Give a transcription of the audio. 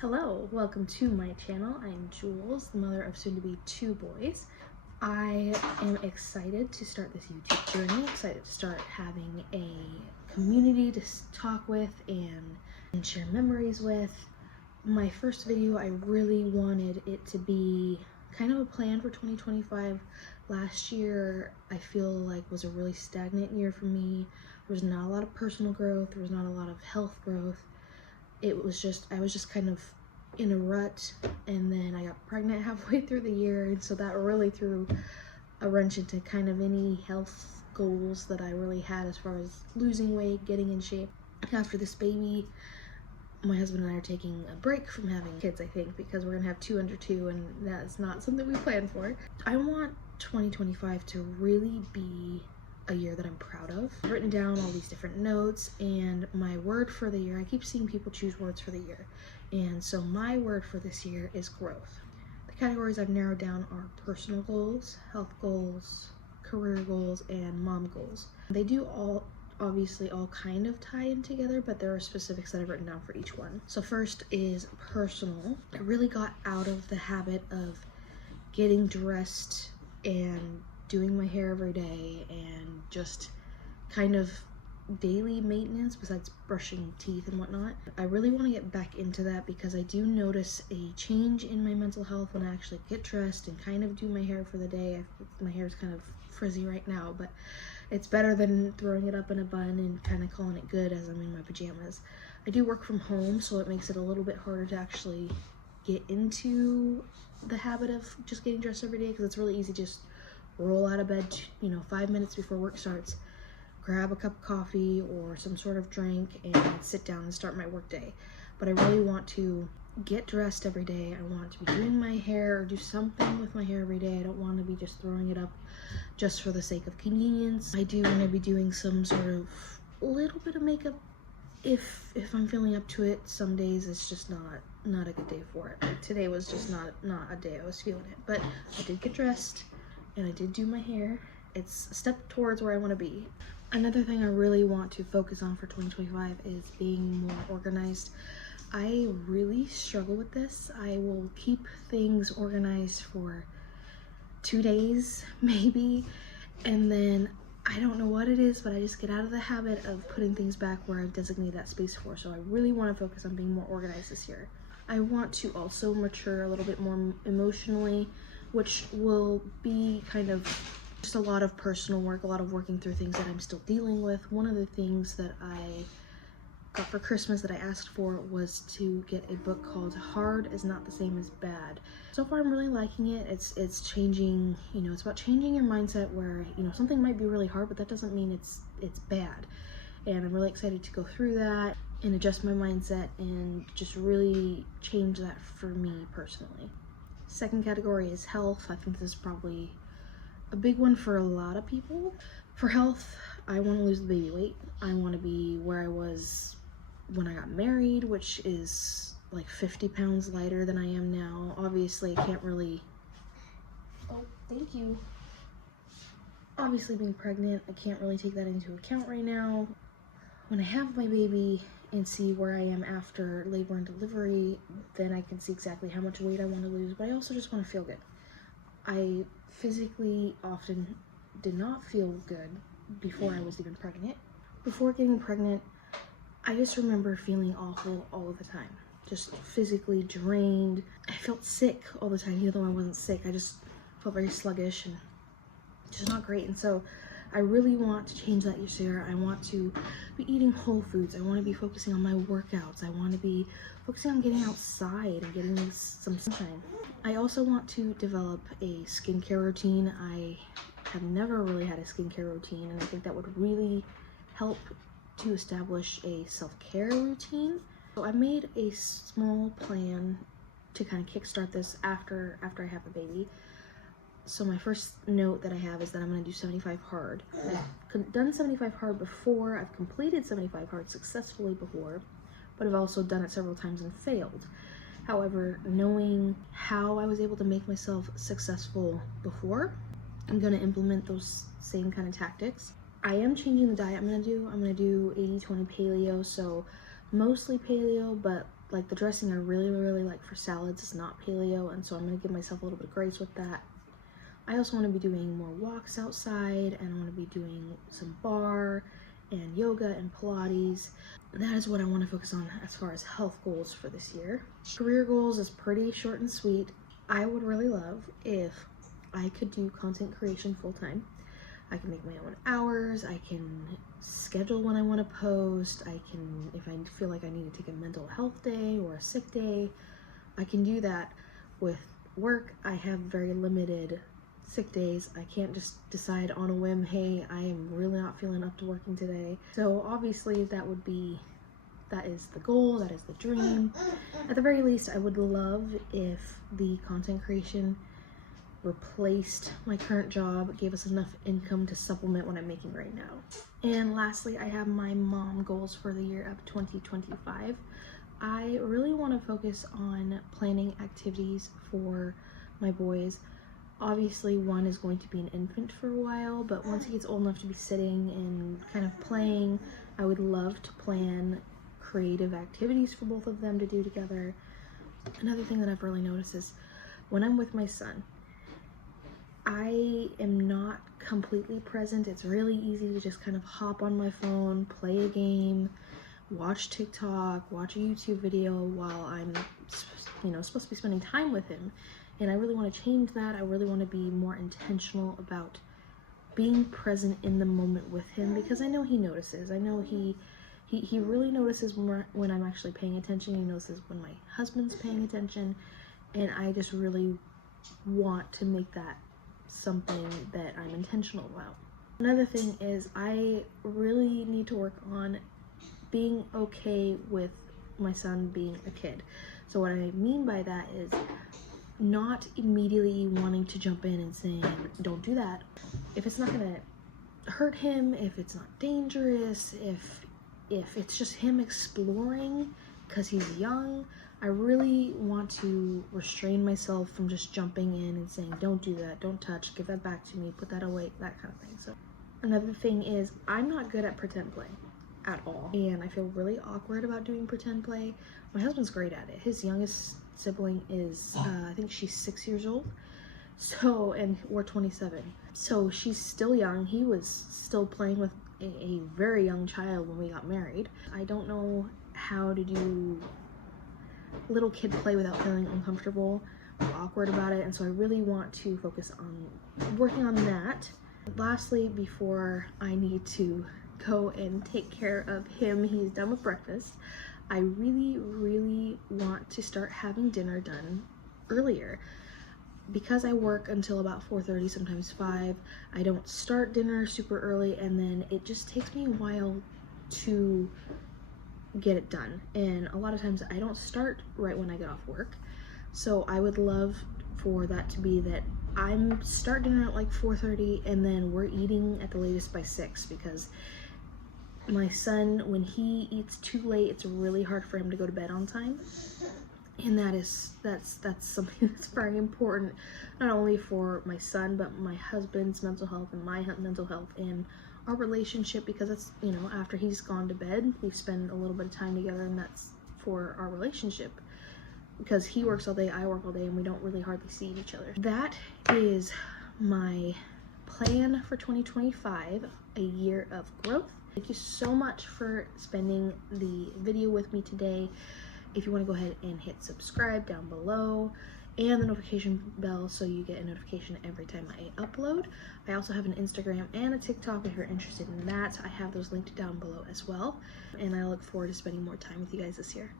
Hello, welcome to my channel. I am Jules, the mother of soon-to-be 2 boys. I am excited to start this YouTube journey, excited to start having a community to talk with and share memories with. My first video, I really wanted it to be kind of a plan for 2025. Last year, I feel like was a really stagnant year for me. There was not a lot of personal growth, there was not a lot of health growth. I was just kind of in a rut, and then I got pregnant halfway through the year, and so that really threw a wrench into kind of any health goals that I really had as far as losing weight, getting in shape. After this baby, my husband and I are taking a break from having kids, I think, because we're gonna have 2 under 2, and that's not something we planned for. I want 2025 to really be a year that I'm proud of. I've written down all these different notes, and my word for the year, I keep seeing people choose words for the year, and so my word for this year is growth. The categories I've narrowed down are personal goals, health goals, career goals, and mom goals. They do all obviously all kind of tie in together, but there are specifics that I've written down for each one. So first is personal. I really got out of the habit of getting dressed and doing my hair every day and just kind of daily maintenance besides brushing teeth and whatnot. I really want to get back into that because I do notice a change in my mental health when I actually get dressed and kind of do my hair for the day. My hair is kind of frizzy right now, but it's better than throwing it up in a bun and kind of calling it good as I'm in my pajamas. I do work from home, so it makes it a little bit harder to actually get into the habit of just getting dressed every day, because it's really easy to just roll out of bed, 5 minutes before work starts, grab a cup of coffee or some sort of drink, and sit down and start my work day. But I really want to get dressed every day. I want to be doing my hair or do something with my hair every day. I don't want to be just throwing it up just for the sake of convenience. I do want to be doing some sort of little bit of makeup if I'm feeling up to it. Some days it's just not a good day for it. Like today was just not a day I was feeling it. But I did get dressed and I did do my hair. It's a step towards where I want to be. Another thing I really want to focus on for 2025 is being more organized. I really struggle with this. I will keep things organized for 2 days maybe, and then I don't know what it is, but I just get out of the habit of putting things back where I've designated that space for. So I really want to focus on being more organized this year. I want to also mature a little bit more emotionally, which will be kind of just a lot of personal work, a lot of working through things that I'm still dealing with. One of the things that I got for Christmas that I asked for was to get a book called Hard Is Not the Same as Bad. So far I'm really liking it. It's changing, it's about changing your mindset where, something might be really hard, but that doesn't mean it's bad. And I'm really excited to go through that and adjust my mindset and just really change that for me personally. Second category is health. I think this is probably a big one for a lot of people. For health, I want to lose the baby weight. I want to be where I was when I got married, which is like 50 pounds lighter than I am now. Obviously, I can't really... Oh, thank you. Obviously, being pregnant, I can't really take that into account right now. When I have my baby and see where I am after labor and delivery, then I can see exactly how much weight I want to lose, but I also just want to feel good. I physically often did not feel good before I was even pregnant. Before getting pregnant, I just remember feeling awful all of the time. Just physically drained. I felt sick all the time, even though I wasn't sick. I just felt very sluggish and just not great. And so I really want to change that this year. I want to be eating whole foods. I want to be focusing on my workouts. I want to be focusing on getting outside and getting some sunshine. I also want to develop a skincare routine. I have never really had a skincare routine, and I think that would really help to establish a self-care routine. So I made a small plan to kind of kickstart this after I have a baby. So my first note that I have is that I'm going to do 75 hard. I've done 75 hard before. I've completed 75 hard successfully before, but I've also done it several times and failed. However, knowing how I was able to make myself successful before, I'm going to implement those same kind of tactics. I am changing the diet I'm going to do. I'm going to do 80-20 paleo, so mostly paleo, but like the dressing I really like for salads is not paleo, and so I'm going to give myself a little bit of grace with that. I also want to be doing more walks outside, and I want to be doing some bar and yoga and Pilates. That is what I want to focus on as far as health goals for this year. Career goals is pretty short and sweet. I would really love if I could do content creation full-time. I can make my own hours, I can schedule when I want to post, I can, if I feel like I need to take a mental health day or a sick day, I can do that. With work, I have very limited sick days. I can't just decide on a whim, hey, I am really not feeling up to working today. So obviously that is the goal, that is the dream. At the very least, I would love if the content creation replaced my current job, gave us enough income to supplement what I'm making right now. And lastly, I have my mom goals for the year of 2025. I really want to focus on planning activities for my boys. Obviously, one is going to be an infant for a while, but once he gets old enough to be sitting and kind of playing, I would love to plan creative activities for both of them to do together. Another thing that I've really noticed is when I'm with my son, I am not completely present. It's really easy to just kind of hop on my phone, play a game, watch TikTok, watch a YouTube video while I'm, supposed to be spending time with him. And I really want to change that. I really want to be more intentional about being present in the moment with him, because I know he notices. I know he really notices when I'm actually paying attention. He notices when my husband's paying attention, and I just really want to make that something that I'm intentional about. Another thing is I really need to work on being okay with my son being a kid. So what I mean by that is not immediately wanting to jump in and saying, don't do that. If it's not gonna hurt him, if it's not dangerous, if it's just him exploring because he's young, I really want to restrain myself from just jumping in and saying, don't do that, don't touch, give that back to me, put that away, that kind of thing. So another thing is I'm not good at pretend play at all, and I feel really awkward about doing pretend play. My husband's great at it. His youngest sibling is I think she's 6 years old, so, and we're 27, so she's still young. He was still playing with a very young child when we got married. I don't know how to do little kid play without feeling uncomfortable or awkward about it, and so I really want to focus on working on that. Lastly, before I need to go and take care of him, he's done with breakfast, I really want to start having dinner done earlier. Because I work until about 4:30, sometimes 5, I don't start dinner super early, and then it just takes me a while to get it done. And a lot of times I don't start right when I get off work. So I would love for that to be that I'm start dinner at like 4:30, and then we're eating at the latest by 6, because my son, when he eats too late, it's really hard for him to go to bed on time. And that's something that's very important, not only for my son, but my husband's mental health and my mental health and our relationship, because it's, after he's gone to bed, we spend a little bit of time together, and that's for our relationship, because he works all day, I work all day, and we don't really hardly see each other. That is my plan for 2025, a year of growth. Thank you so much for spending the video with me today. If you want to go ahead and hit subscribe down below and the notification bell so you get a notification every time I upload. I also have an Instagram and a TikTok if you're interested in that. I have those linked down below as well. And I look forward to spending more time with you guys this year.